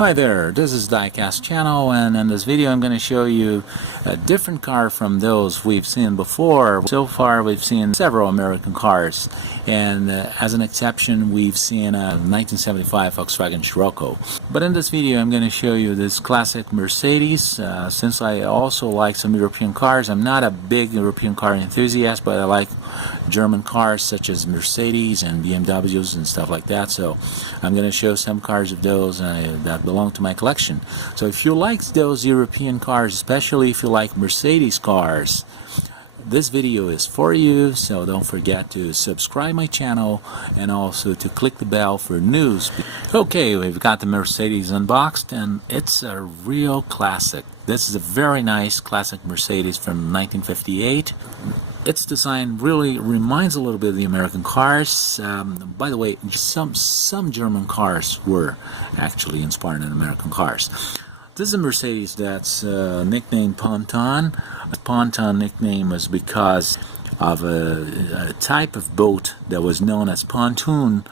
Hi there, this is Diecast channel, and in this video I'm going to show you a different car from those we've seen before. So far we've seen several American cars, and as an exception we've seen a 1975 Volkswagen Scirocco. But in this video I'm going to show you this classic Mercedes. Since I also like some European cars, I'm not a big European car enthusiast, but I like German cars such as Mercedes and BMWs and stuff like that, so I'm going to show some cars of those that belong to my collection. So if you like those European cars, especially if you like Mercedes cars, this video is for you. So don't forget to subscribe my channel and also to click the bell for news. Okay, we've got the Mercedes unboxed, and it's a real classic. This is a very nice classic Mercedes from 1958. Its design really reminds a little bit of the American cars. By the way, some German cars were actually inspired in American cars. This is a Mercedes that's nicknamed Ponton. The Ponton nickname was because of a type of boat that was known as pontoon,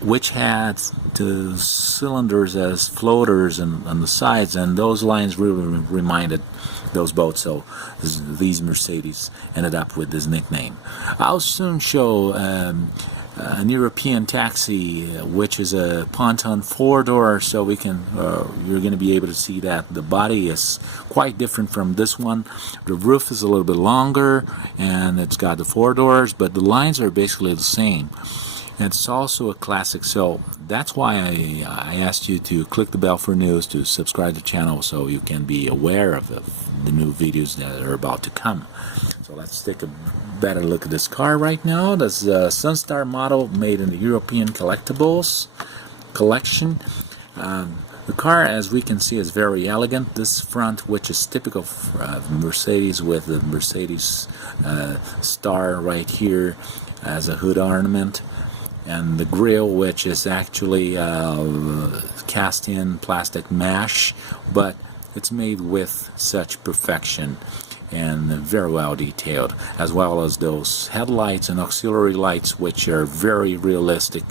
which had the cylinders as floaters on the sides, and those lines really reminded those boats, so these Mercedes ended up with this nickname. I'll soon show an European taxi, which is a ponton four-door, so we can you're going to be able to see that the body is quite different from this one. The roof is a little bit longer and it's got the four doors, but the lines are basically the same. It's also a classic, so that's why I asked you to click the bell for news, to subscribe to the channel so you can be aware of the new videos that are about to come. So let's take a better look at this car right now. This is a Sunstar model made in the European Collectibles collection. The car, as we can see, is very elegant. This front, which is typical of Mercedes, with the Mercedes star right here as a hood ornament, and the grille, which is actually cast in plastic mesh, but it's made with such perfection and very well detailed, as well as those headlights and auxiliary lights, which are very realistic,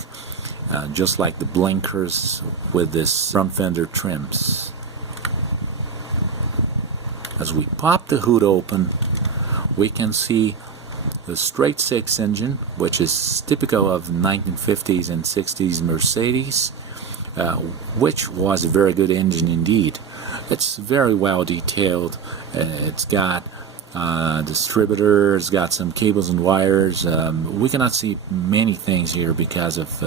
just like the blinkers with this front fender trims. As we pop the hood open, we can see the straight six engine, which is typical of 1950s and 60s Mercedes, which was a very good engine indeed. It's very well detailed. It's got distributor, it's got some cables and wires. We cannot see many things here because of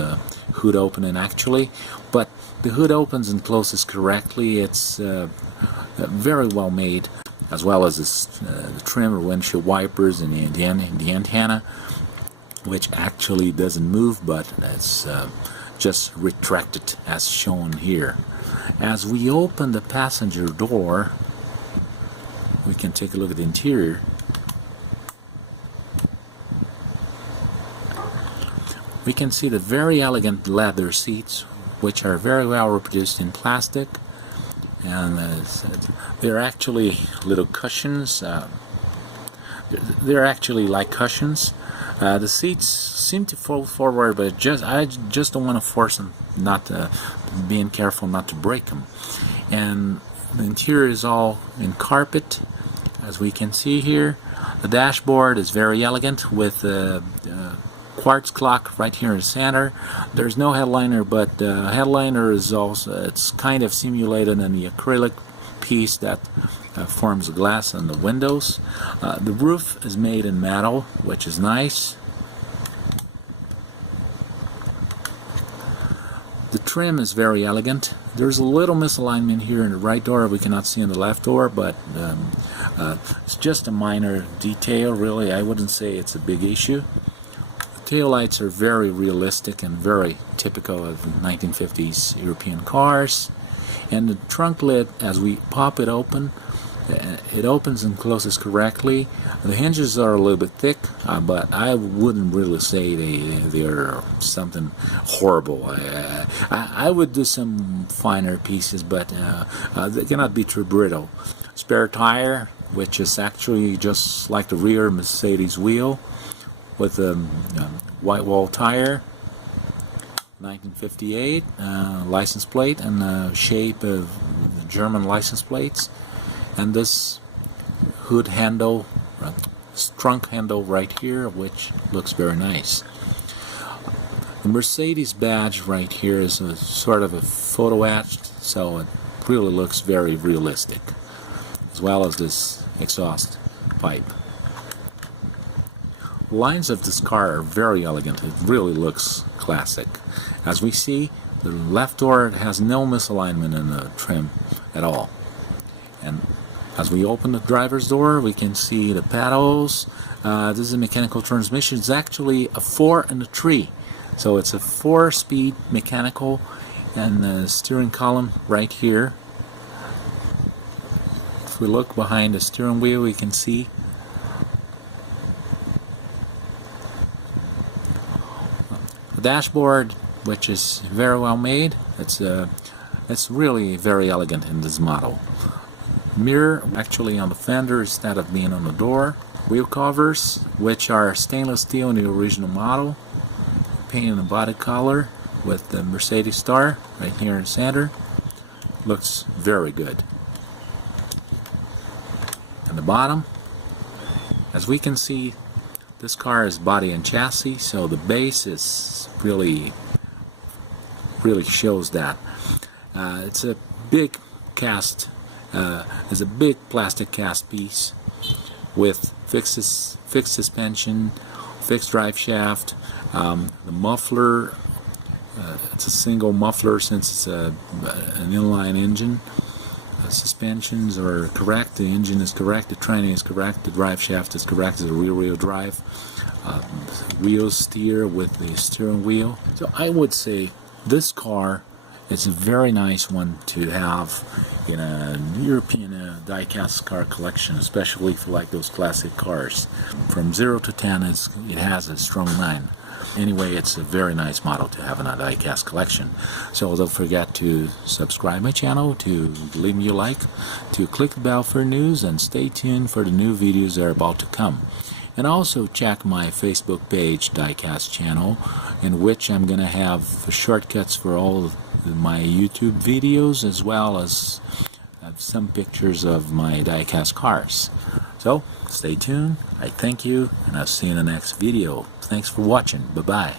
hood opening actually, but the hood opens and closes correctly. It's very well made, as well as the trim or windshield wipers and the antenna, which actually doesn't move, but it's just retracted as shown here. As we open the passenger door, we can take a look at the interior. We can see the very elegant leather seats, which are very well reproduced in plastic, and they're actually little cushions. They're actually like cushions. The seats seem to fold forward, but I just don't want to force them, being careful not to break them. And the interior is all in carpet, as we can see here. The dashboard is very elegant with a quartz clock right here in the center. There's no headliner, but the headliner is also, it's kind of simulated in the acrylic piece that forms the glass on the windows. The roof is made in metal, which is nice. The trim is very elegant. There's a little misalignment here in the right door we cannot see in the left door, but it's just a minor detail really. I wouldn't say it's a big issue. The taillights are very realistic and very typical of 1950s European cars. And the trunk lid, as we pop it open, it opens and closes correctly. The hinges are a little bit thick, but I wouldn't really say they're something horrible. I would do some finer pieces, but they cannot be too brittle. Spare tire, which is actually just like the rear Mercedes wheel, with a white wall tire. 1958 license plate and the shape of the German license plates, and this hood handle, trunk handle right here, which looks very nice. The Mercedes badge right here is a sort of a photo etched, so it really looks very realistic, as well as this exhaust pipe. The lines of this car are very elegant. It really looks classic. As we see, the left door has no misalignment in the trim at all. And as we open the driver's door, we can see the pedals. This is a mechanical transmission. It's actually a 4 and a 3. So it's a 4-speed mechanical, and the steering column right here. If we look behind the steering wheel, we can see the dashboard, which is very well made. It's really very elegant in this model. Mirror actually on the fender instead of being on the door. Wheel covers, which are stainless steel in the original model. Painted in the body color with the Mercedes star right here in the center. Looks very good. And the bottom, as we can see, this car is body and chassis, so the base is really shows that. It's a big cast, it's a big plastic cast piece with fixed suspension, fixed drive shaft. The muffler, it's a single muffler since it's an inline engine. Suspensions are correct, the engine is correct, the training is correct, the drive shaft is correct, it's a rear-wheel drive. Wheels steer with the steering wheel. So I would say this car is a very nice one to have in a European diecast car collection, especially if you like those classic cars. From 0 to 10, it has a strong 9. Anyway, it's a very nice model to have in a diecast collection. So don't forget to subscribe my channel, to leave me a like, to click the bell for news, and stay tuned for the new videos that are about to come. And also check my Facebook page, Diecast channel, in which I'm going to have shortcuts for all of my YouTube videos, as well as some pictures of my diecast cars. So stay tuned, I thank you, and I'll see you in the next video. Thanks for watching. Bye-bye.